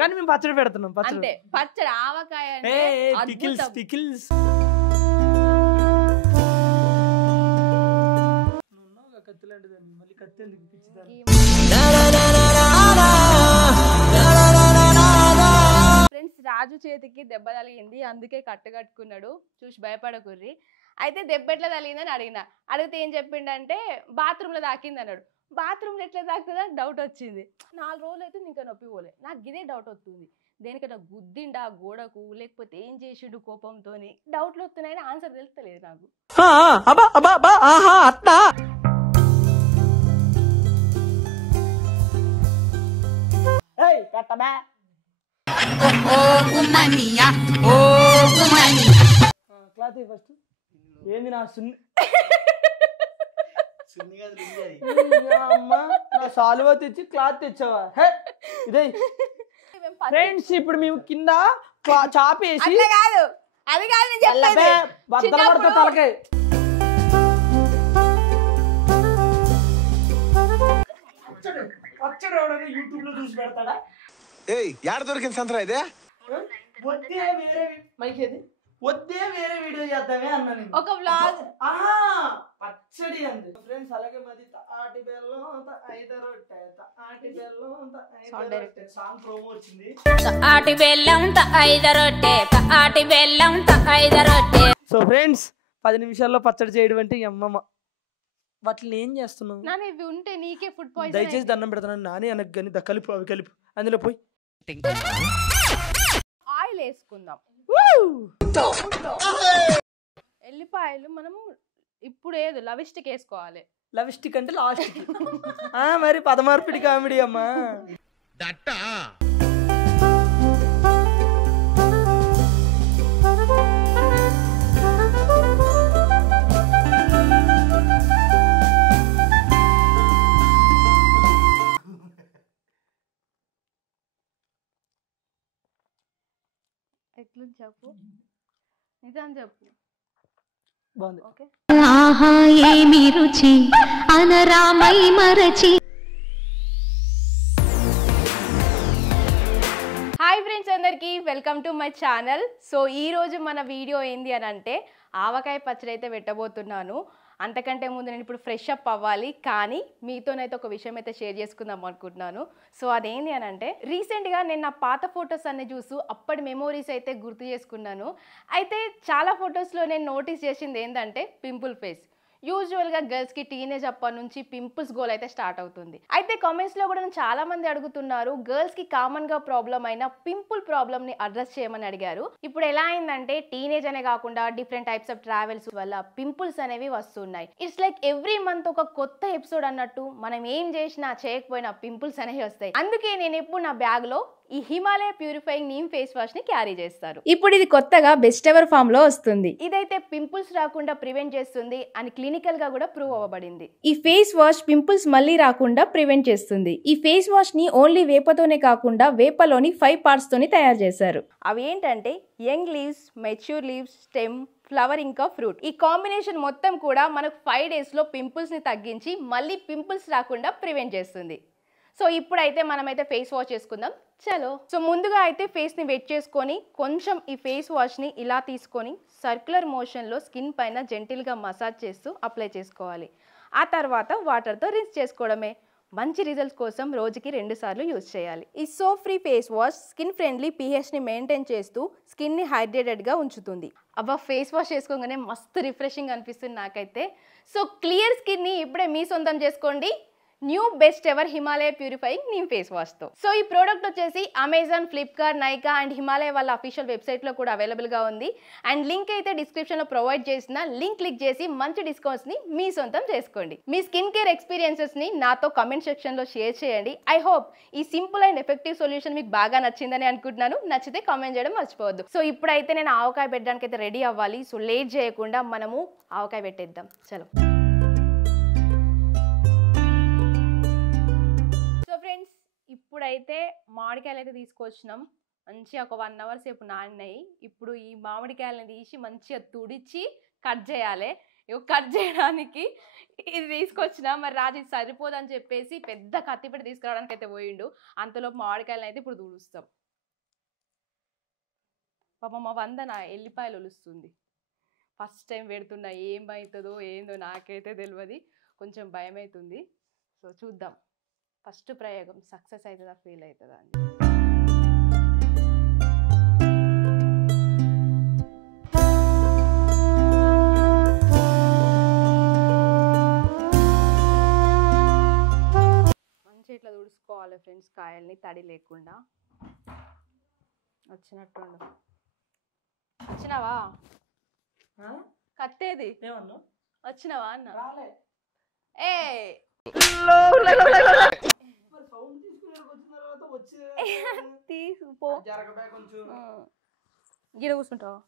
కానీ మేము పచ్చడి పెడుతున్నాం. అంతే పచ్చడి ఆవకాయ అంటే పికిల్స్ కత్తి లాంటిదండి, మళ్ళీ కత్తి ఎందుకు పిచ్చిదాన్ని. ఫ్రెండ్స్ రాజు చేతికి దెబ్బ తగిలింది, అందుకే కట్టుకున్నాడు, చూసి భయపడకుర్రి. అయితే దెబ్బ ఎట్లా తగిలిందని అడిగితే ఏం చెప్పిండంటే బాత్రూంలో తాకింది అన్నాడు. బాత్రూంలో ఎట్లా తాకుతుందని డౌట్ వచ్చింది. 4 రోజులు అయితే ఇంకా నొప్పి పోలే. నాకు ఇదే డౌట్ వస్తుంది, దేనికన్నా గుద్దిండా గోడకు లేకపోతే ఏం చేసిండు కోపంతో డౌట్లు వస్తున్నాయని ఆన్సర్ తెలుస్తలేదు నాకు. క్లాత్ ఫస్ట్ ఏంది నా అమ్మా నా సాలువా తెచ్చి క్లాత్ తెచ్చావా? ఇదే ఫ్రెండ్స్ ఇప్పుడు మేము కింద చాపేసి కాదు అది కాదు బద్దలు పడతా తలకాయ. యూట్యూబ్ లో చూసి పెడతాడా? యాడ దొరికింది సంతరా ఇదే? వద్దే వేరే మైకేది వద్దే వేరే వీడియో చేద్దామే అన్నాను. ఒక వ్లాగ్ పచ్చడి అంది ఫ్రెండ్స్. అలాగే మది తాటి బెల్లం ఐద రొట్టె తాటి బెల్లం సాంగ్ ప్రోమో వచ్చింది. తాటి బెల్లం ఐద రొట్టె తాటి బెల్లం ఐద రొట్టె. సో ఫ్రెండ్స్ 10 నిమిషాల్లో పచ్చడి చేయడం అంటే అమ్మమ్మ వాటిని ఏం చేస్తున్నావు? ఇవి ఉంటే నీకే ఫుడ్ పాయిజన్. దయచేసి దండం పెడతాను నాని అనకు కానీ కలిపి అవి కలిపి అందులో పోయి ఆయిల్ వేసుకుందాం. ఎల్లిపాయలు మనం ఇప్పుడు ఏదో లవిస్టిక్ వేసుకోవాలి. లవిస్టిక్ అంటే లాస్ట్ మరి పదమార్పిడి కామెడీ అమ్మా. ఎట్లా చెప్పు, నిజం చెప్పు. బాగుంది. ఓకే. ఆహా ఏమి రుచి అనరామై మరచి. హాయ్ ఫ్రెండ్స్ అందరికీ, welcome to my channel. So ఈరోజు మన వీడియో ఏంది అని అంటే ఆవకాయ పచ్చడి అయితే పెట్టబోతున్నాను. అంతకంటే ముందు నేను ఇప్పుడు ఫ్రెష్ అప్ అవ్వాలి, కానీ మీతోనైతే ఒక విషయం అయితే షేర్ చేసుకుందాం అనుకుంటున్నాను. సో అదేంటి అని అంటే రీసెంట్గా నేను నా పాత ఫొటోస్ అన్ని చూసి అప్పటి మెమోరీస్ అయితే గుర్తు చేసుకున్నాను. అయితే చాలా ఫొటోస్లో నేను నోటీస్ చేసింది ఏంటంటే పింపుల్ ఫేస్. యూజువల్గా గర్ల్స్కి టీనేజ్ అప్పటి నుంచి పింపుల్స్ గోల్ అయితే స్టార్ట్ అవుతుంది. అయితే కామెంట్స్లో కూడా చాలా మంది అడుగుతున్నారు, గర్ల్స్కి కామన్గా ప్రాబ్లం అయిన పింపుల్ ప్రాబ్లమ్ని అడ్రస్ చేయమని అడిగారు. ఇప్పుడు ఎలా అయిందంటే టీనేజ్ అనే కాకుండా డిఫరెంట్ టైప్స్ ఆఫ్ ట్రావెల్స్ వల్ల పింపుల్స్ అనేవి వస్తున్నాయి. ఇట్స్ లైక్ ఎవ్రీ మంత్ ఒక కొత్త ఎపిసోడ్ అన్నట్టు, మనం ఏం చేసినా చేయకపోయినా పింపుల్స్ అనేవి వస్తాయి. అందుకే నేను ఎప్పుడు నా బ్యాగ్లో ఈ Himalaya purifying neem face wash ని క్యారీ చేస్తారు. ఇప్పుడు ఇది కొత్తగా బెస్ట్ ఎవర్ ఫామ్ లో వస్తుంది. ఇదైతే పింపుల్స్ రాకుండా ప్రివెంట్ చేస్తుంది అని క్లినికల్ గా కూడా ప్రూవ్ అవ్వబడింది. ఈ ఫేస్ వాష్ పింపుల్స్ మళ్ళీ రాకుండా ప్రివెంట్ చేస్తుంది. ఈ ఫేస్ వాష్ ని ఓన్లీ వేపతోనే కాకుండా వేపలోని 5 పార్ట్స్ తోని తయారు చేశారు. అవి ఏంటంటే young leaves, mature leaves, stem, flower ఇంకా ఫ్రూట్. ఈ కాంబినేషన్ మొత్తం కూడా మనకు 5 days లో పింపుల్స్ ని తగ్గించి మళ్ళీ పింపుల్స్ రాకుండా ప్రివెంట్ చేస్తుంది. సో ఇప్పుడైతే మనమైతే ఫేస్ వాష్ చేసుకుందాం చలో. సో ముందుగా అయితే ఫేస్ని వెట్ చేసుకొని కొంచెం ఈ ఫేస్ వాష్ని ఇలా తీసుకొని సర్క్యులర్ మోషన్లో స్కిన్ పైన జెంటిల్గా మసాజ్ చేస్తూ అప్లై చేసుకోవాలి. ఆ తర్వాత వాటర్తో రిన్స్ చేసుకోవడమే. మంచి రిజల్ట్స్ కోసం రోజుకి 2 సార్లు యూజ్ చేయాలి. ఈ soap free face wash skin friendly pHని మెయింటైన్ చేస్తూ స్కిన్ని హైడ్రేటెడ్గా ఉంచుతుంది. అబ్బా ఫేస్ వాష్ చేసుకోగానే మస్తు రిఫ్రెషింగ్ అనిపిస్తుంది నాకైతే. సో క్లియర్ స్కిన్ని ఇప్పుడే మీ సొంతం చేసుకోండి new best ever Himalaya purifying neem face wash తో. సో ఈ ప్రోడక్ట్ వచ్చేసి Amazon, Flipkart, Nykaa and Himalaya వాళ్ళ అఫీషియల్ వెబ్సైట్ లో కూడా అవైలబుల్ గా ఉంది. అండ్ లింక్ అయితే డిస్క్రిప్షన్ లో ప్రొవైడ్ చేసిన లింక్ క్లిక్ చేసి మంచి డిస్కౌంట్స్ ని మీ సొంతం చేసుకోండి. మీ స్కిన్ కేర్ ఎక్స్పీరియన్సెస్ ని నాతో కమెంట్ సెక్షన్ లో షేర్ చేయండి. ఐ హోప్ ఈ సింపుల్ అండ్ ఎఫెక్టివ్ సొల్యూషన్ మీకు బాగా నచ్చిందని అనుకుంటున్నాను. నచ్చితే కామెంట్ చేయడం మర్చిపోవద్దు. సో ఇప్పుడైతే నేను ఆవకాయ పెట్టడానికి అయితే రెడీ అవ్వాలి. సో లేట్ చేయకుండా మనము ఆవకాయ పెట్టేద్దాం చలో. ఇప్పుడైతే మామిడికాయలు అయితే తీసుకొచ్చినాం. మంచిగా ఒక 1 hour సేపు నానినాయి. ఇప్పుడు ఈ మామిడికాయలని తీసి మంచిగా తుడిచి కట్ చేయాలి. ఇవి కట్ చేయడానికి ఇది తీసుకొచ్చిన, మరి రాజు ఇది సరిపోదని చెప్పేసి పెద్ద కత్తిపెట్టి తీసుకురావడానికి అయితే పోయిండు. అంతలోపు మామిడికాయలను అయితే ఇప్పుడు తుడుస్తాం. పాప మా వందన ఎల్లిపాయలు ఒలుస్తుంది. ఫస్ట్ టైం పెడుతున్నా, ఏమవుతుందో ఏందో నాకైతే తెలియదు, కొంచెం భయం అవుతుంది. సో చూద్దాం ఫస్ట్ ప్రయోగం సక్సెస్ అవుతుందా ఫెయిల్ అవుతుందా అని. మంచిగా ఇట్లా తుడుచుకోవాలి ఫ్రెండ్స్ కాయల్ని, తడి లేకుండా. వచ్చినట్టుండు. వచ్చినావా కత్తేది? ఏమన్నా వచ్చినావా అన్న? రాలే. ఏ సౌండ్ తీసుకుని వచ్చిన తర్వాత వచ్చి తీసుకో జరగబే కొంచెం. గిడ కూర్చుంటావా?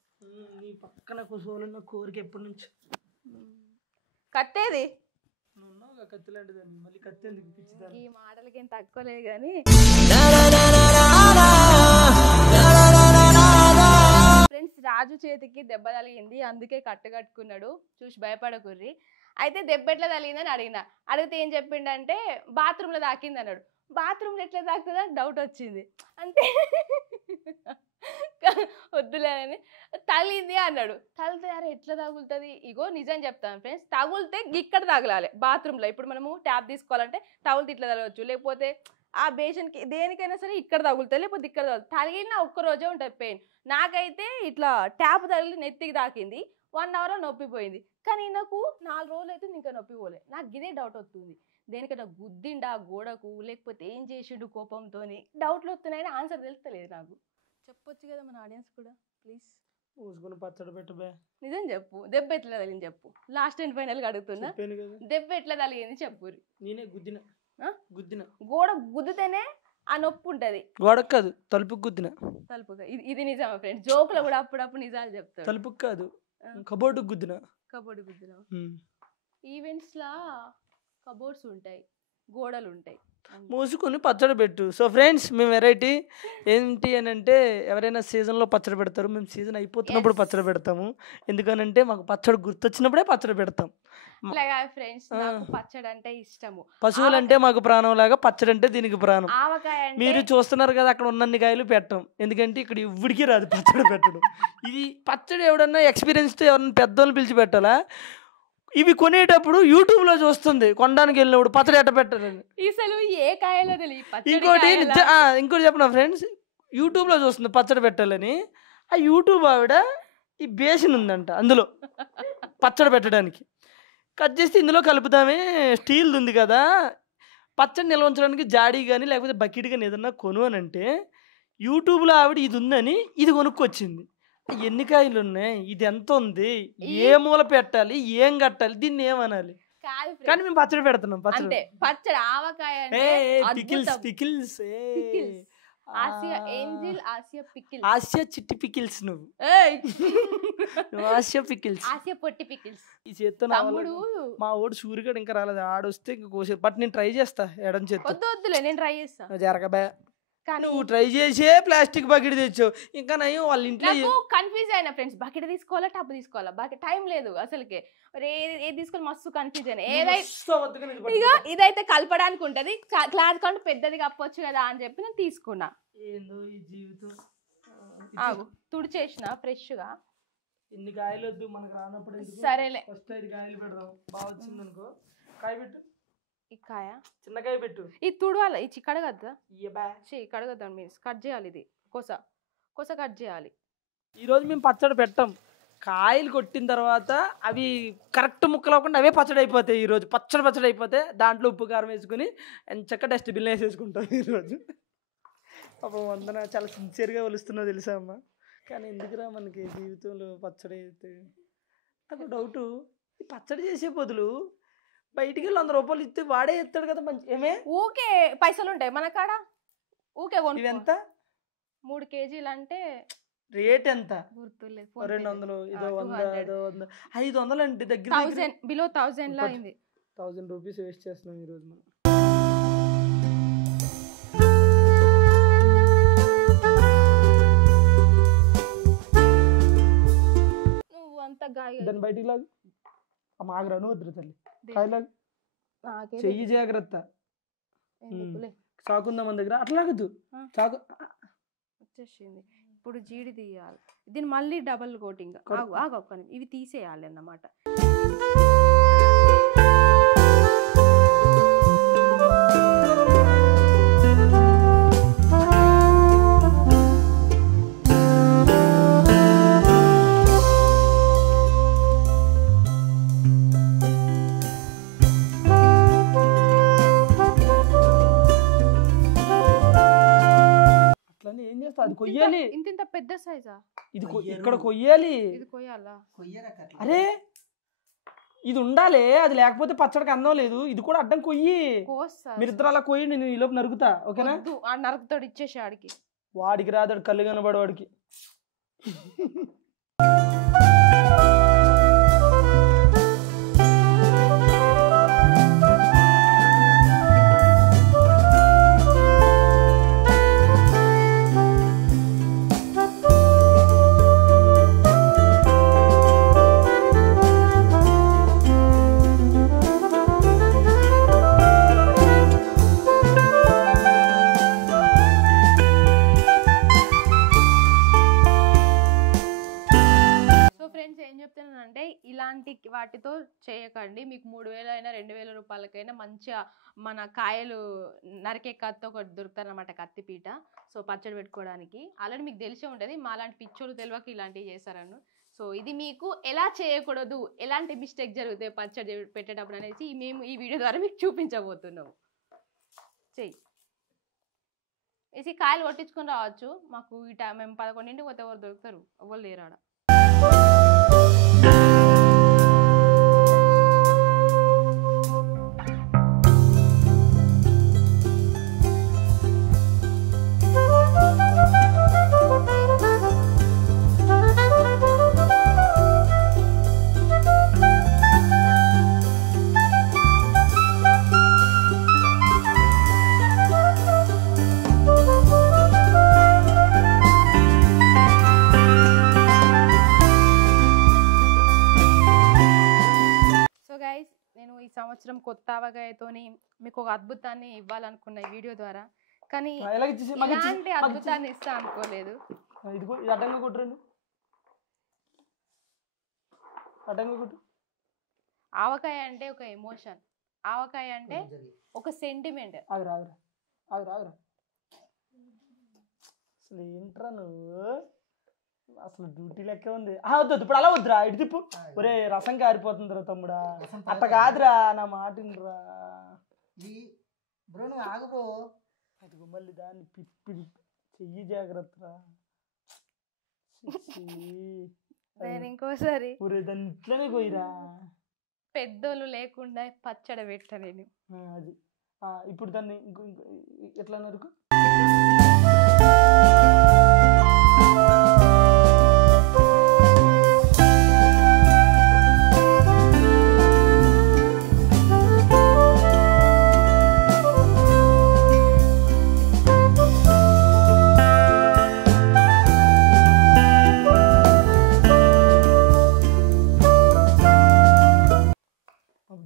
నీ పక్కన కూర్చోవాలన్న కోరిక ఎప్పటి నుంచి. కత్తేది? నువ్వు కత్తి లాంటిదాన్ని, మళ్ళీ కత్తి ఎందుకు పిచ్చిదాన్ని? ఈ మాటలకి ఏం తక్కువలేదు కానీ ఫ్రెండ్స్, రాజు చేతికి దెబ్బ తగిలింది, అందుకే కట్టుకున్నాడు. చూసి భయపడకుర్రి. అయితే దెబ్బ ఎట్లా తగిలిందని అడిగితే ఏం చెప్పిండంటే బాత్రూంలో తాకింది అన్నాడు. బాత్రూంలో ఎట్లా తాకుతుందని డౌట్ వచ్చింది. అంటే వద్దులేని తగిలింది అన్నాడు. తగిలితే అరే ఎట్లా తగులుతుంది? ఇగో నిజం చెప్తాను ఫ్రెండ్స్, తగులితే ఇక్కడ తగలాలి బాత్రూంలో. ఇప్పుడు మనము ట్యాప్ తీసుకోవాలంటే తగులితే ఇట్లా తగలవచ్చు, లేకపోతే ఆ బేషన్కి దేనికైనా సరే ఇక్కడ తగులుతుంది, లేకపోతే ఇక్కడ తగులుతుంది. తగిలిన ఒక్కరోజే ఉంటుంది పెయిన్. నాకైతే ఇట్లా ట్యాప్ తగిలి నెత్తికి తాకింది, 1 hourలో నొప్పిపోయింది. కానీ నాకు 4 రోజులు అయితే ఇంకా నొప్పి పోలే. నాకు ఇదే డౌట్ వస్తుంది, దేనికైనా గుద్దిండా గోడకు, లేకపోతే ఏం చేసిండు కోపంతో, డౌట్లు వస్తున్నాయని ఆన్సర్ తెలుస్తలేదు నాకు. చెప్పొచ్చు కదా మన ఆడియన్స్ కూడా ప్లీజ్. పూసుకొని పచ్చడి పెట్టబే. నిజం చెప్పు, దెబ్బ ఎట్లా తగిలింది చెప్పు. లాస్ట్ అండ్ ఫైనల్గా అడుగుతున్నా, దెబ్బ ఎట్లా తగిలింది చెప్పు. నేనే గుద్దిన గోడ గుద్దితేనే ఆ నొప్పి ఉంటది, గోడకు కాదు తలుపుకి గుద్దిన. తలుపుగా ఇది నిజమా ఫ్రెండ్స్? జోకులో కూడా అప్పుడప్పుడు నిజాలు చెప్తాడు. తలుపుకి కాదు కబోర్డుకి గుద్దిన. కబోర్డు గుద్దిన. ఈవెంట్స్ లా కబోర్డ్స్ ఉంటాయి, గోడలు ఉంటాయి. మూసుకొని పచ్చడి పెట్టు. సో ఫ్రెండ్స్, మేము వెరైటీ ఏంటి అని అంటే, ఎవరైనా సీజన్లో పచ్చడి పెడతారు, మేము సీజన్ అయిపోతున్నప్పుడు పచ్చడి పెడతాము. ఎందుకనంటే మాకు పచ్చడి గుర్తొచ్చినప్పుడే పచ్చడి పెడతాం. ఫ్రెండ్స్, నాకు పచ్చడి అంటే ఇష్టము. పశువులు అంటే మాకు ప్రాణం లాగా, పచ్చడి అంటే దీనికి ప్రాణం. ఆవకాయ మీరు చూస్తున్నారు కదా, అక్కడ ఉన్నన్ని కాయలు పెట్టాం, ఎందుకంటే ఇక్కడ ఇవ్వడికి రాదు పచ్చడి పెట్టడం. ఇది పచ్చడి ఎవడన్నా ఎక్స్పీరియన్స్తో ఎవరన్నా పెద్దోళ్ళు పిలిచి పెట్టాలా? ఇవి కొనేటప్పుడు యూట్యూబ్లో చూస్తుంది, కొనడానికి వెళ్ళినప్పుడు పచ్చడి ఎట్ట పెట్టాలని. అసలు ఏ కాయలో తెలియదు. ఇంకోటి చెప్పనా ఫ్రెండ్స్, యూట్యూబ్లో చూస్తుంది పచ్చడి పెట్టాలని. ఆ యూట్యూబ్ ఆవిడ ఈ బేసిన్ ఉందంట, అందులో పచ్చడి పెట్టడానికి కట్ చేస్తే ఇందులో కలుపుతామే, స్టీల్ ఉంది కదా, పచ్చడి నిల్వ ఉంచడానికి జాడీ కానీ లేకపోతే బకెట్ కానీ ఏదన్నా కొను అని అంటే, యూట్యూబ్లో ఆవిడ ఇది ఉందని ఇది కొనుక్కొచ్చింది. ఎన్ని కాయలు ఉన్నాయి, ఇది ఎంత ఉంది, ఏ మూల పెట్టాలి, ఏం కట్టాలి, దీన్ని ఏమనాలి? కానీ మేము పచ్చడి పెడుతున్నాం. పచ్చడి ఆవకాయ ఆసియా చిట్టి పికిల్స్. నువ్వు ఆసియా పికిల్స్, ఆసియా పొట్టి పికిల్స్. ఈ చేత్తో మా ఓడు సూర్యగడ ఇంకా రాలేదు, ఆడొస్తే ఇంకా కోసే. బట్ నేను ట్రై చేస్తా, ఎడం చేస్తా. వద్దులే, నేను ట్రై చేస్తా. జరగబా, నువ్వు ట్రై చేసే ప్లాస్టిక్ బకెట్ తెచ్చావు. ఇంకా నయం వాళ్ళ ఇంట్లో కన్ఫ్యూజ్ అయినా ఫ్రెండ్స్, బకెట్ తీసుకోవాలా టబ్ తీసుకోవాలా, బకెట్ టైం లేదు అసలుకే. ఏది తీసుకోవాలి మస్తు కన్ఫ్యూజ్ అయినా. ఇక ఇదైతే కలపడానికి ఉంటది, క్లాత్ కౌంట్ పెద్దది కప్పొచ్చు కదా అని చెప్పి నేను తీసుకున్నా. తుడిచేసిన ఫ్రెష్ గా. ఎన్ని కాయలు వద్దు మనకు రానప్పుడు. సరేలే, ఫస్ట్ 5 కాయలు పెడదాం, బాగా వచ్చింది అనుకో. కాయ పెట్టు, ఈ కాయ చిన్నకాయ పెట్టు. ఇది తుడవాలి, ఇది కడగద్దా? కడగద్దా మీన్స్ కట్ చేయాలి, ఇది కొస కట్ చేయాలి. ఈరోజు మేము పచ్చడి పెట్టాం, కాయలు కొట్టిన తర్వాత అవి కరెక్ట్ ముక్కలు అవ్వకుండా అవే పచ్చడి అయిపోతాయి. ఈరోజు పచ్చడి అయిపోతే దాంట్లో ఉప్పు కారం వేసుకుని ఎంచక్క డస్ట్బిన్ వేసేసుకుంటాం ఈరోజు. పాపం వందన చాలా సిన్సియర్గా వలుస్తున్నావు తెలుసా అమ్మ. కానీ ఎందుకురా మనకి జీవితంలో పచ్చడి అయితే. నాకు డౌటు, ఈ పచ్చడి చేసే బదులు బయటికి వెళ్ళి 100 రూపాయలు ఇస్తే వాడే ఇస్తాడు కదా మంచి. ఏమే ఊకే పైసలు ఉంటాయి మన కాడ, ఊకే కొను. ఎంత 3 కేజీలు అంటే రేట్ ఎంత గుర్తులేదు. 200, ఇదో 100, 500 అంటే దగ్గర 1000 బిలో 1000 లా అయింది. 1000 రూపీస్ వేస్ట్ చేస్తున్నాం ఈరోజు మనం. నువ్వు అంత గాయ దాన్ని బయటికి లాగు, మాగరాను వద్దు తల్లి కాయలా చెయ్యి జాగ్రత్త చాకుందా మన దగ్గర అట్లాగద్దు చాకు వచ్చేసింది. ఇప్పుడు జీడి తీయాలి, దీన్ని మళ్ళీ డబల్ కోటింగ్ ఒక్క ఇవి తీసేయాలి అన్నమాట. ఏం చేస్తా అది కొయ్యాలి, ఇంత పెద్ద సైజా ఇది ఇక్కడ కొయ్యాలి, ఇది కొయ్యాలా? అరే ఇది ఉండాలి, అది లేకపోతే పచ్చడికి అందం లేదు. ఇది కూడా అడ్డం కొయ్యి, మీరిద్దరు అలా కొయ్యి, నేను ఈ లోపు నరుకుతా. ఓకేనా? నరుకుతాడు ఇచ్చేసి ఆడికి, వాడికి రాదాడు కళ్ళు కనబడు వాడికి. అంటే ఇలాంటి వాటితో చేయకండి. మీకు 3000 అయినా 2000 రూపాయలకైనా మంచిగా మన కాయలు నరికే కత్తి ఒకటి దొరుకుతారనమాట, కత్తిపీట. సో పచ్చడి పెట్టుకోవడానికి ఆల్రెడీ మీకు తెలిసే ఉంటుంది, మాలాంటి పిచ్చోళ్ళు తెలియక ఇలాంటివి చేస్తారను. సో ఇది మీకు ఎలా చేయకూడదు, ఎలాంటి మిస్టేక్ జరుగుతాయి పచ్చడి పెట్టేటప్పుడు అనేసి మేము ఈ వీడియో ద్వారా మీకు చూపించబోతున్నాము. చెయ్యి వేసి కాయలు కొట్టించుకొని రావచ్చు. మాకు ఈ టైం మేము 11ంటికి పోతే ఎవరు దొరుకుతారు, ఎవరు లేరాడ. సంవత్సరం కొత్త ఆవకాయతోని మీకు ఒక అద్భుతాన్ని ఇవ్వాలనుకున్న ఈ వీడియో ద్వారా, కానీ ఇలాంటి అద్భుతాన్ని ఇస్తా అనుకోలేదు. ఆవకాయ అంటే ఒక ఎమోషన్, ఆవకాయ అంటే ఒక సెంటిమెంట్. అసలు ఏంట్రా నువ్వు, అసలు డ్యూటీ లెక్క ఉంది. వద్దు ఇప్పుడు అలా వద్దురా, ఇటు తిప్పు. ఒరే రసం కారిపోతుందిరా తమ్ముడా, అట్ట కాదురా, నా మాటినరా బ్రో, నువ్వు ఆగు బ్రో. అదిగో మళ్ళీ దాన్ని పిప్పి చెయ్యి జాగ్రత్తరా. ఇంకోసారి ఒరే దాన్ని ఇట్లనే పోయిరా, పెద్దోళ్ళు లేకుండా పచ్చడి పెట్ట నేను. అది ఇప్పుడు దాన్ని ఎట్లా నరుకు.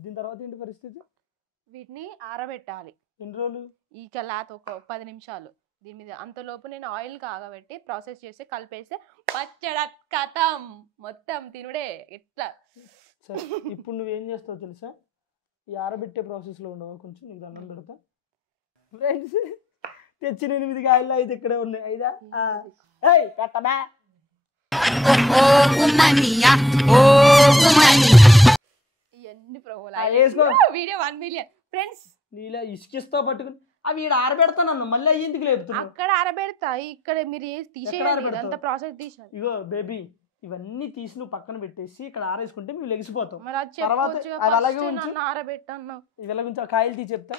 దీని తర్వాత ఏంటి పరిస్థితి? వీటిని ఆరబెట్టాలి. ఎన్ని రోజులు? ఈ క్లాత్ ఒక 10 నిమిషాలు దీని మీద. అంతలోపు నేను ఆయిల్ కాగబెట్టి ప్రాసెస్ చేసి కలిపేస్తే పచ్చడ కథం, మొత్తం తినుడే. ఎట్లా సరే ఇప్పుడు నువ్వేం చేస్తావు తెలుసా, ఈ ఆరబెట్టే ప్రాసెస్లో ఉండవు, కొంచెం నీకు దండం పెడతా. ఫ్రెండ్స్ తెచ్చిన 8 కాయలు 5 ఇక్కడే ఉన్నాయి. 5 కట్టబా ఇవన్నీ వీడియో 1 మిలియన్ ఫ్రెండ్స్. నీలా ఇసుకిస్తా పట్టుకుని అవి ఈడ ఆరబెడతాను, మళ్ళీ అయ్యేందుకు లేపుతున్నా. అక్కడ ఆరబెడతా, ఇక్కడ మీరు తీసేయాలి, అంత ప్రాసెస్ తీసాలి. ఇగో బేబీ, ఇవన్నీ తీసి నువ్వు పక్కన పెట్టేసి ఇక్కడ ఆరేసుకుంటే మేము లెగిసిపోతాం. తర్వాత అలాగే ఆరబెట్టాను, ఇది ఎలా ఉంచా, కాయలు తీసి చెప్తా.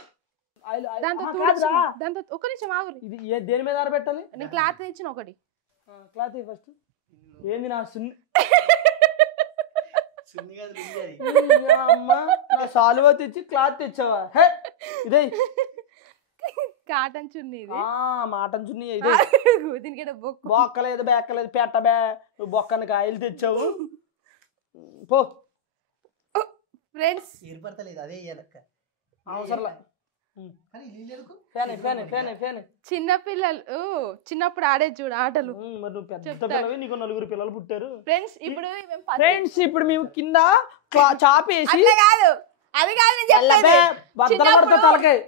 దాంతో ఒక నిమిషం ఆగురి. ఇది దేని మీద ఆరబెట్టాలి? నేను క్లాత్ తెచ్చిన ఒకటి. క్లాత్ ఫస్ట్ ఏంది నా అమ్మా, నా సాలువా తెచ్చి క్లాత్ తెచ్చావా? ఇదే కాటన్ చున్నీ, మాటన్ చున్నీ. ఇదే దీనికి బొక్కలేదు బెక్కలేదు పెట్టబే, నువ్వు బొక్కని కాయలు తెచ్చావు. పో ఫ్రెండ్స్ ఏర్పడతలేదు అదే ఇయ్యాలక్క అవసరంలా కానీ నీళ్ళెందుకు ఫ్యాన్ చిన్నపిల్లలు చిన్నప్పుడు ఆడేది చూడు ఆటలు. మరి నువ్వు పెద్ద చెప్తా. పిల్లవి, నీకు 4 పిల్లలు పుట్టారు. ఫ్రెండ్స్ ఇప్పుడు మేము ఫ్రెండ్స్ ఇప్పుడు మేము కింద చాపేసి అట్లా కాదు, అది కాదు నేను చెప్పేది. బద్దలు పడతా తలకాయ.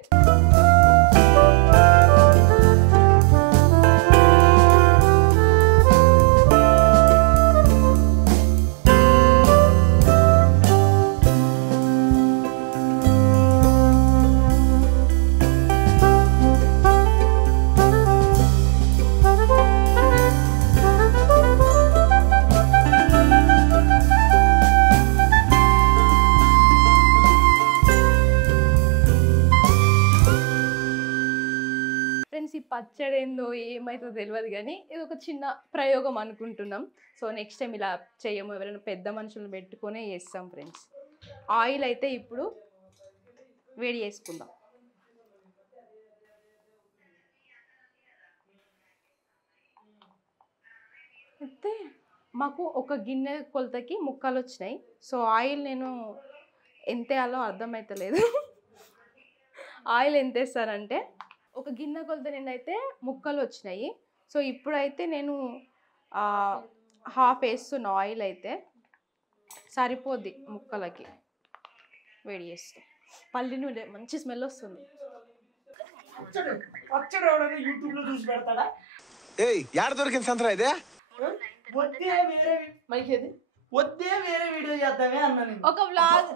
ఫ్రెండ్స్ ఈ పచ్చడి ఏందో ఏమైతుందో తెలియదు కానీ ఇది ఒక చిన్న ప్రయోగం అనుకుంటున్నాం. సో నెక్స్ట్ టైం ఇలా చేయము, ఎవరైనా పెద్ద మనుషులను పెట్టుకునే చేస్తాం ఫ్రెండ్స్. ఆయిల్ అయితే ఇప్పుడు వేడి చేసుకుందాం. అయితే మాకు ఒక గిన్నె కొలతకి ముక్కలు వచ్చినాయి. సో ఆయిల్ నేను ఎంత వేయాలో అర్థమవుతలేదు. ఆయిల్ ఎంత వేస్తానంటే ఒక గిన్నె కొలత నేనైతే ముక్కలు వచ్చినాయి. సో ఇప్పుడైతే నేను హాఫ్ వేస్తున్నా. ఆయిల్ అయితే సరిపోద్ది ముక్కలకి. వేడి చేస్తాం. పల్లి నూనె మంచి స్మెల్ వస్తుంది. పచ్చడి ఎవడైనా యూట్యూబ్ లో చూసి పెడతాడా? ఏయ్ యాడ దొరికింది సంతరా ఇదే? వద్దే వేరే మైకేది వద్దే వేరే వీడియో చేద్దామే అన్నా నేను. ఒక వ్లాగ్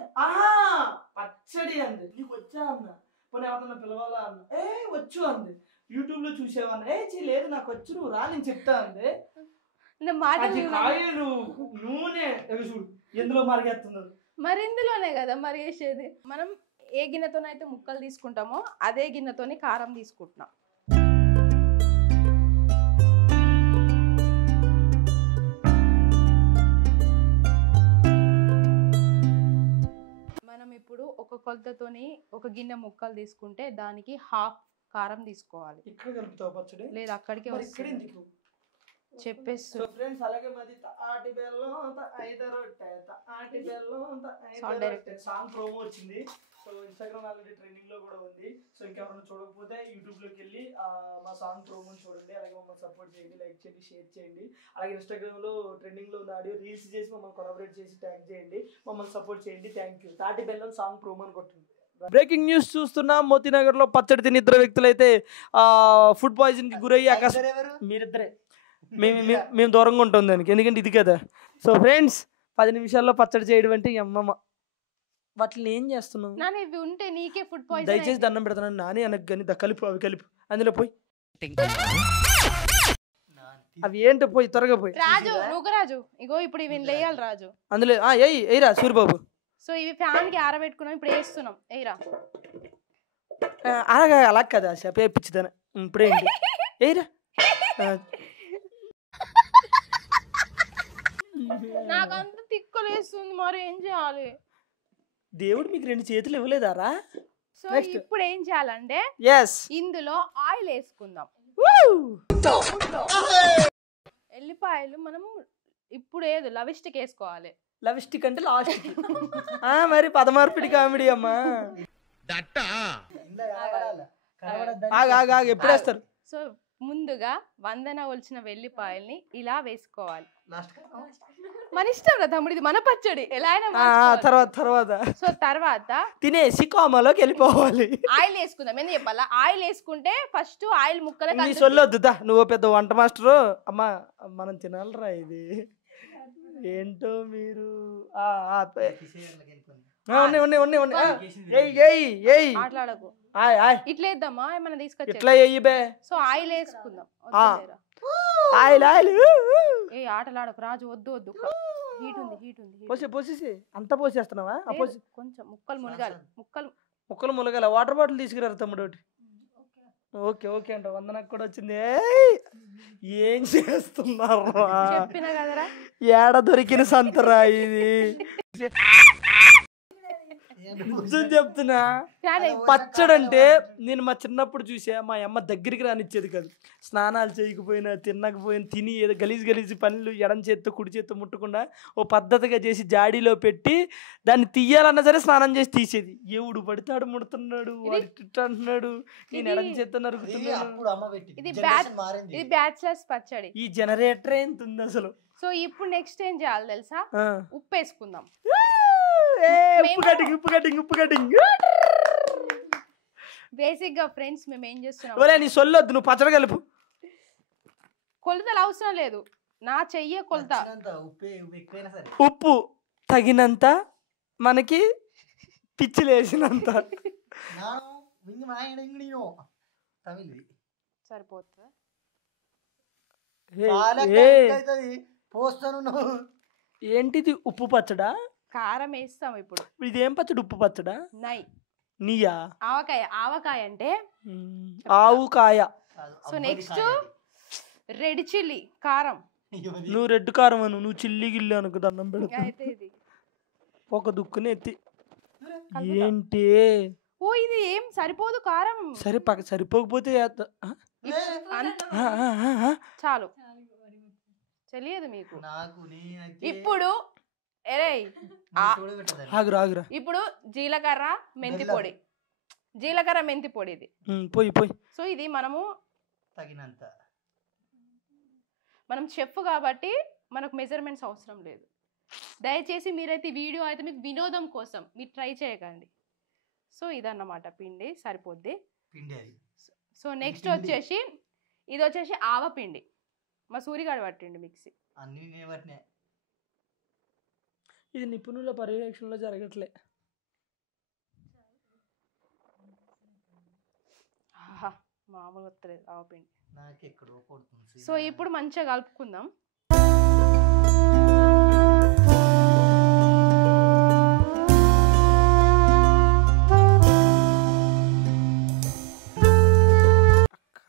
పచ్చడి అంది. నీకు వచ్చా అన్న, పోనీ ఎవరన్నా పిలవాలా అన్న. వచ్చు అంది. యూట్యూబ్ లో చూసేవన్నా. లేదు నాకు వచ్చు, నువ్వు రా నేను చెప్తా అంది. కాయలు నూనె చూడు ఎందులో మరిగేస్తున్నారు. మరి ఇందులోనే కదా మరిగేసేది. మనం ఏ గిన్నెతోనైతే ముక్కలు తీసుకుంటామో అదే గిన్నెతోని కారం తీసుకుంటున్నాం. మనం ఇప్పుడు ఒక కొలతతోని ఒక గిన్నె ముక్కలు తీసుకుంటే దానికి హాఫ్ కారం తీసుకోవాలి. ఇక్కడ కలుపుతావు పచ్చడి? లేదు అక్కడికే వస్తుంది చెప్పేస్తు. ఫ్రెండ్స్ అలాగే మాది తాటి బెల్లం ఐదు రొట్టె తాటి బెల్లం సాంగ్ ప్రోమో వచ్చింది. సో ఇన్స్టాగ్రామ్ ఆల్రెడీ ట్రెండింగ్ లో కూడా ఉంది. సో ఇంకెవరైనా చూడకపోతే యూట్యూబ్ లోకి వెళ్ళి మా సాంగ్ ప్రోమోని చూడండి. అలాగే మమ్మల్ని సపోర్ట్ చేయండి, లైక్ చేయండి, షేర్ చేయండి. అలాగే ఇన్స్టాగ్రామ్ లో ట్రెండింగ్ లో ఉన్న ఆడియో రీల్స్ చేసి మమ్మల్ని కొలాబరేట్ చేసి ట్యాగ్ చేయండి, మమ్మల్ని సపోర్ట్ చేయండి. Thank you. తాటి బెల్లం సాంగ్ ప్రోమో అని కొట్టింది. బ్రేకింగ్ న్యూస్ చూస్తున్నాం. మోతీనగర్ లో పచ్చడి తిని 2 వ్యక్తులు అయితే ఫుడ్ పాయిజన్ కి గురయ్యి మీరిద్దరే మేము దూరంగా ఉంటాం దానికి, ఎందుకంటే ఇది కదా. సో ఫ్రెండ్స్ 10 నిమిషాల్లో పచ్చడి చేయడం అంటే అమ్మమ్మ వాటిని ఏం చేస్తున్నావు? ఇవి ఉంటే నీకే ఫుడ్ పాయిజన్. దయచేసి దండం పెడతాను నాని అనకు కానీ కలిపి అవి కలిపి అందులో పోయి అవి ఏంటో పోయి త్వరగా పోయి. రాజు నువ్వు రాజు ఇగో ఇప్పుడు ఇవి లేయాలి రాజు అందులో ఎయ్యిరా సూరిబాబు. సో ఇవి ఫ్యాన్ కి ఆరబెట్టుకున్నాం, ఇప్పుడు వేస్తున్నాం. ఎయ్యిరా. అలా కదా చెప్పిచ్చిదాన ఇప్పుడేంటి ఎయ్యిరా. నాకంత తిక్కలేస్తుంది, మరి ఏం చేయాలి? దేవుడు మీకు 2 చేతులు ఇవ్వలేదారా? సో ఇప్పుడు ఏం చేయాలంటే ఇందులో ఆయిల్ వేసుకుందాం. ఎల్లిపాయలు మనం ఇప్పుడు ఏదో లవిస్టిక్ వేసుకోవాలి. లవిస్టిక్ అంటే లాస్ట్. మరి పదమార్పిడి కామెడీ అమ్మా. ఎప్పుడు వేస్తారు? సో ముందుగా 100 ఒలిచిన వెల్లిపాయల్ని ఇలా వేసుకోవాలి. మన ఇష్టం రా తమ్ముడు, ఇది మన పచ్చడి ఎలా అయినా. తర్వాత సో తర్వాత తినేసి కోమాలోకి వెళ్ళిపోవాలి. ఆయిల్ వేసుకుందాం. ఎందుకు చెప్పాలా? ఆయిల్ వేసుకుంటే ఫస్ట్ ఆయిల్ ముక్కలకి సొల్లొద్దుదా, నువ్వు పెద్ద వంట మాస్టరు. అమ్మా మనం తినాలరా ఇది ఏంటో మీరు. మాట్లాడకు. ఇట్లా వేద్దామా ఏమన్నా తీసుకొచ్చి? ఇట్లా బే. సో ఆయిల్ వేసుకుందాం. ఆటలాడకు రాజు, వద్దు వద్దు. హీట్ ఉంది. పోసేసి అంతా పోసేస్తున్నావా? కొంచెం ముక్కలు మునగాలి. ముక్కలు మునగాలి. వాటర్ బాటిల్ తీసుకురారు తమ్ముడు ఒకటి. ఓకే అంట. 100 నాకు కూడా వచ్చింది. ఏం చేస్తున్నారు? చెప్పినా కదరా ఏడ దొరికిన సంతరా ఇది. నిజం చెప్తున్నా. కానీ పచ్చడి అంటే నేను మా చిన్నప్పుడు చూసా, మా అమ్మ దగ్గరికి రానిచ్చేది కాదు. స్నానాలు చేయకపోయినా తినకపోయినా తిని ఏదో గలీజు పనులు ఎడం చేత్తో కుడి చేత్తో ముట్టకుండా ఓ పద్ధతిగా చేసి జాడీలో పెట్టి దాన్ని తీయాలన్నా సరే స్నానం చేసి తీసేది. ఎవడు పడితాడు ముడుతున్నాడు, వాడు ఇట్ట అంటున్నాడు, నేను ఎడం చేత్తో నరుకుతున్నాడు. అప్పుడు అమ్మ పెట్టి ఇది జనరేషన్ మారింది. ఇది బ్యాచిలర్స్ పచ్చడి. ఈ జనరేటర్ ఎంత ఉంది అసలు. సో ఇప్పుడు నెక్స్ట్ ఏం చేయాలి తెలుసా? ఆ. ఉప్పు వేసుకుందాం. ఉప్పు కటింగ్. బేసిక్ గా ఫ్రెండ్స్ మేము ఏం చేస్తున్నాం, ఒరే నీ సొల్లొద్దు, నువ్వు పచ్చడి కలుపు. కొలతలు అవసరం లేదు, నా చెయ్యే కొలత. నచ్చినంత ఉప్పు ఎక్కువైనా సరే. ఉప్పు తగినంత, మనకి పిచ్చిలేసినంత. ನಾನು ಹಿಂಗೆ ಮಾಯಣ ಇಂಗ್ಲಿಯೋ ತಮಿಳ್ సరిపోతుందా? పోస్తాను నువ్వు. ఏంటిది ఉప్పు పచ్చడా? కారం వేస్తాం ఇప్పుడు. ఇదేం పచ్చడి? ఉప్పు పచ్చడా? నై నీయా? ఆవకాయ అంటే ఆవు కాయ. సో నెక్స్ట్ రెడ్ చిల్లీ కారం. నువ్వు రెడ్ కారం అను, నువ్వు చిల్లి గిల్లి అనుకు దండం పెడతా. అయితే ఇది ఒక దుక్కుని ఎత్తి. ఏంటి? ఓ ఇది ఏం సరిపోదు కారం. సరే సరిపోకపోతే చాలు, తెలియదు మీకు. నాకు ఇప్పుడు ఆగురా. ఇప్పుడు జీలకర్ర మెంతి పొడి ఇది. పోయి. సో ఇది మనము తగినంత. మనం చెఫ్ కాబట్టి మనకు మెజర్మెంట్స్ అవసరం లేదు. దయచేసి మీరైతే వీడియో అయితే మీకు వినోదం కోసం మీరు ట్రై చేయకండి. సో ఇదన్నమాట పిండి సరిపోద్ది. సో నెక్స్ట్ వచ్చేసి ఇది వచ్చేసి ఆవపిండి. మా సూరిగాడు పట్టిండి మిక్సీ. అన్ని పట్టినా. ఇది నిపుణుల పర్యవేక్షణలో జరగట్లే. మామూలు వస్తలేదు ఆవపిండి. నాకు ఎక్కడో కొడుతుంది. సో ఇప్పుడు మంచిగా కలుపుకుందాం.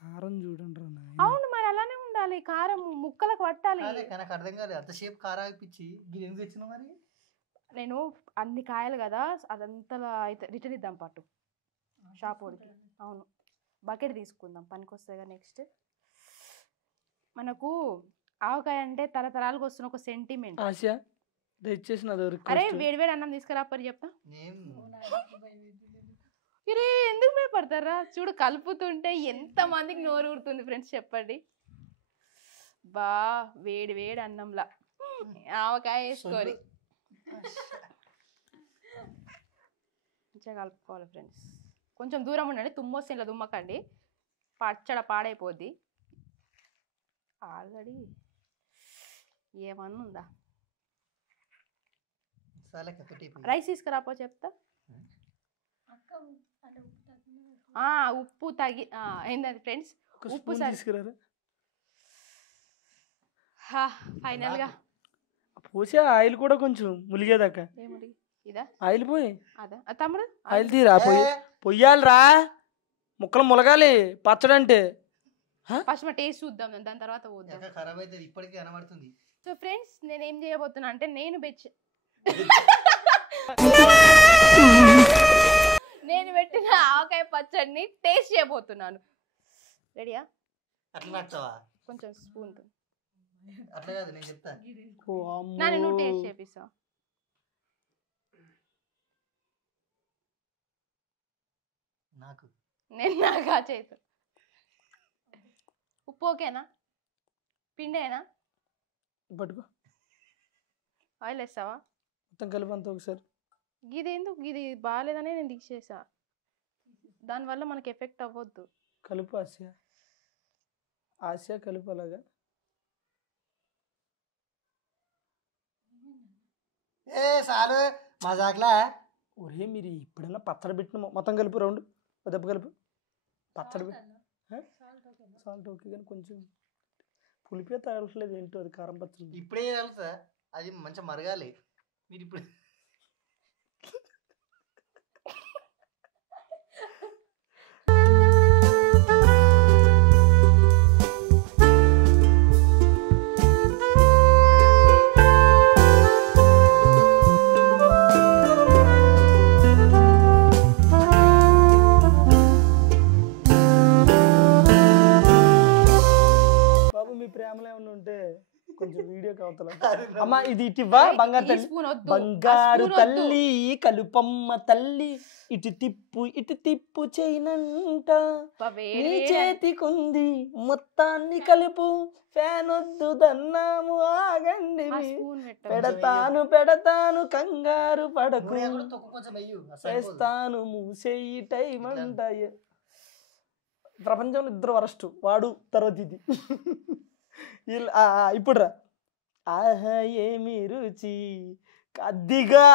కారం చూడండి. అవును మరి అలానే ఉండాలి, కారం ముక్కలకు పట్టాలి. నాకు అర్థం కాలేదు, అంతసేపు కారం అయిపించి గిన్నె తెచ్చినావు మరి. నేను అన్ని కాయలు కదా, అదంతలా అయితే రిటర్న్ ఇద్దాం పట్టు షాప్ వాడికి. అవును, బకెట్ తీసుకుందాం పనికొస్తాయిగా. నెక్స్ట్ మనకు ఆవకాయ అంటే తరతరాలకు వస్తున్న ఒక సెంటిమెంట్. ఆశా దయచేసి నా దగ్గర. అరే వేడివేడి అన్నం తీసుకురాపని చెప్తా. ఇరే ఎందుకు భయపడతారా? చూడు కలుపుతుంటే ఎంత మందికి నోరు ఊరుతుంది ఫ్రెండ్స్, చెప్పండి. బా వేడి వేడి అన్నంలా ఆవకాయ వేసుకోవాలి, మంచిగా కలుపుకోవాలి ఫ్రెండ్స్. కొంచెం దూరం ఉండండి, తుమ్మొస్తే ఇలా దుమ్మకండి, పచ్చడ పాడైపోద్ది. ఆల్రెడీ ఏమన్నా ఉందా? రైస్ తీసుకురాపో చెప్తా. ఉప్పు తగి ఏంటది ఫ్రెండ్స్, ఉప్పు తీసుకురారా. ఫైనల్ గా పోసే ఆయిల్ కూడా కొంచెం ములిగేదాకా. ఇదా ఆయిల్ పోయి అదా తమ్ముడు, ఆయిల్ తీరా పొయ్యాలిరా, ముక్కలు ములగాలి పచ్చడి అంటే. ఫస్ట్ మా టేస్ట్ చూద్దాం, దాని తర్వాత పోద్దాం. ఖరాబ్ అయితే ఇప్పటికే కనబడుతుంది. సో ఫ్రెండ్స్ నేను ఏం చేయబోతున్నా అంటే నేను పెట్టిన ఆవకాయ పచ్చడిని టేస్ట్ చేయబోతున్నాను. రెడీయా? అట్లా నచ్చావా? కొంచెం స్పూన్ అట్లా కాదు, నేను చెప్తా. నువ్వు టేస్ట్ చేపిస్తా. నేను నాగా చేస్తా. ఉప్పు ఓకేనా? పిండేనా? పట్టుకో. ఆయిల్ వేస్తావా? మొత్తం కలిపి అంతా ఒకసారి. ఇదేందుకు ఇది బాగాలేదనే నేను తీసేసా, దానివల్ల మనకి ఎఫెక్ట్ అవ్వద్దు. కలుపు ఆశ కలుపు అలాగా. చాలు మజాక్లా. ఒరే మీరు ఇప్పుడైనా పచ్చడి పెట్టిన మొత్తం కలిపి రౌండ్ దెబ్బ కలిపి పచ్చడి సాల్ట్ ఓకే, కానీ కొంచెం పులిపే తగలట్లేదు ఏంటో అది కారం పచ్చడి. ఇప్పుడే తెలుసా, అది మంచిగా మరగాలి. మీరు ఇప్పుడు మీ ప్రేమలో ఏమన్నా ఉంటే కొంచెం వీడియోకి అవతల అమ్మ ఇది ఇటివ్వా బంగారు ఈ తల్లి స్పూన్ వద్దు. బంగారు ఆ స్పూన్ వద్దు. తల్లి కలుపమ్మ తల్లి ఇటు తిప్పు చేయనంట అబ్బా, వేడి నీ వేడి. చేతికుంది మొత్తాన్ని కలుపు ఫ్యాన్ వద్దు దన్నాము ఆగండి ఆ స్పూన్ పెట్టు. పెడతాను కంగారు పడకు నూనె కూడా తొక్కు కొంచెం వెయ్యు అసలు సరిపోదు. చేస్తాను మూసేయి టైం అంట ప్రపంచంలో ఇద్దరు వరస్ట్ వాడు తర్వాత ఇది ఇప్పుడు రా ఆహా ఏమి రుచి అద్దిగా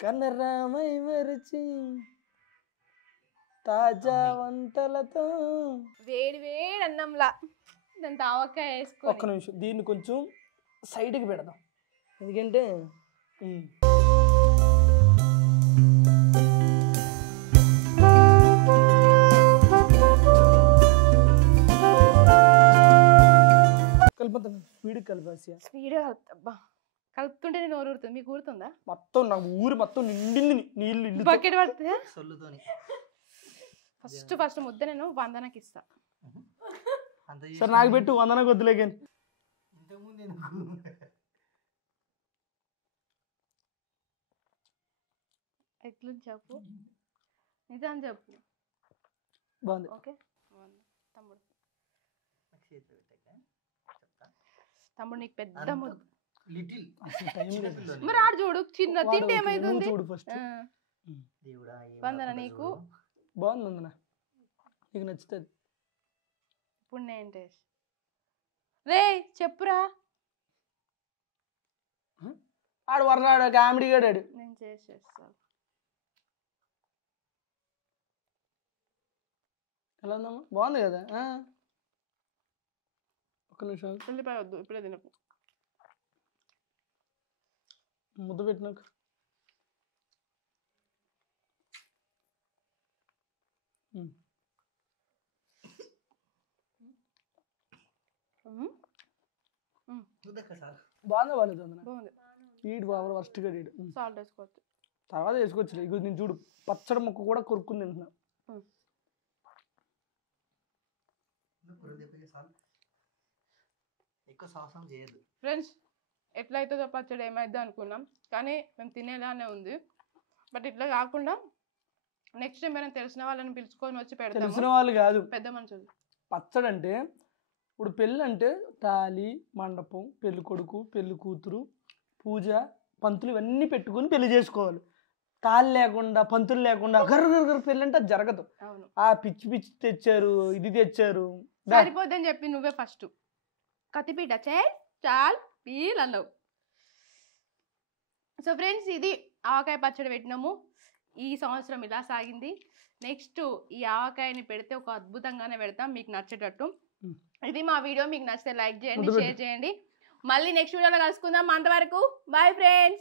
కన్నరామై మరుచి తాజా వంటలతో వేడి వేడి అన్నంలా దాంతో ఆవకాయ వేసుకో. ఒక్క నిమిషం దీన్ని కొంచెం సైడ్కి పెడదాం ఎందుకంటే కలిపొద్దాం స్పీడ్కి కలిపేసి స్పీడ్ అబ్బా కలుపుతుంటే నేను ఊరుతుంది. మీకు ఊరుతుందా? మొత్తం నాకు ఊరు మొత్తం నిండింది నీళ్ళు ఇల్లు బకెట్ పడుతుందా? సొల్లుతోని ఫస్ట్ ముద్ద నేను వందనకి ఇస్తా. అంత సరే నాకు పెట్టు వందనకు వద్దులే కానీ ఇంతకుముందు ఎందుకు ఎట్లా చెప్పు, నిజం చెప్పు. బాగుంది ఓకే తమ్ముడు, నాకు చేతిలో పెట్టాక చెప్తా. తమ్ముడు నీకు పెద్ద అంత ముద్ద. లిటిల్ అసలు టైం లేదు చిన్నపిల్లని. మరి ఆడు చూడు చిన్న వాడు తింటే ఓకే, ఏమైతుంది? నువ్వు చూడు ఫస్ట్ ఆ, దేవుడా ఏం వందన రాకుండా నీకు. చూడు. బాగుంది వందన నీకు నచ్చుతుంది ఇప్పుడు నేను టేస్ట్. రే చెప్పురా. ఆడు వరనాడు కామెడీ గాడాడు నేను చేస్తాను. ఎలా ఉందమ్మా బాగుంది కదా ఒక్క నిమిషం ఉల్లిపాయ వద్దు, ఇప్పుడే తినకు. ముద్ద పెట్టినాక చూద్దక్క సార్ బాగుందా బాగాలేదు వందన బాగుంది. వీడు బాబు వర్స్ట్ గడాడు సాల్ట్ వేసుకోవచ్చు. తర్వాత వేసుకోవచ్చులే ఇక నేను చూడు పచ్చడి ముక్క కూడా కొరుక్కుని తింటున్నా ఎక్కువ సాహసం చేయదు. ఫ్రెండ్స్ ఎట్లయితుందో పచ్చడి ఏమైద్దో అనుకున్నాం, కానీ మేము తినేలానే ఉంది. బట్ ఇట్లా కాకుండా నెక్స్ట్ టైం మనం తెలిసిన వాళ్ళని పిలుచుకొని వచ్చి తెలిసిన పెడతాము. వాళ్ళు కాదు పెద్ద మనుషులు. పచ్చడి అంటే ఇప్పుడు పెళ్ళి అంటే తాళి మండపం పెళ్ళి కొడుకు పెళ్ళి కూతురు పూజ పంతులు ఇవన్నీ పెట్టుకొని పెళ్లి చేసుకోవాలి. తాళి లేకుండా పంతులు లేకుండా గర్ర గర్ర పెళ్ళి అంటే అది జరగదు. అవును, ఆ పిచ్చి పిచ్చి తెచ్చారు ఇది తెచ్చారు సరిపోద్దని చెప్పి నువ్వే ఫస్ట్ కత్తిపీట చాల్ పీల్ అన్నావు. సో ఫ్రెండ్స్ ఇది ఆవకాయ పచ్చడి పెట్టినాము. ఈ సంవత్సరం ఇలా సాగింది. నెక్స్ట్ ఈ ఆవకాయని పెడితే ఒక అద్భుతంగానే పెడతాం మీకు నచ్చేటట్టు. ఇది మా వీడియో మీకు నచ్చితే లైక్ చేయండి, షేర్ చేయండి. మళ్ళీ నెక్స్ట్ వీడియోలో కలుసుకుందాం. అంతవరకు బాయ్ ఫ్రెండ్స్.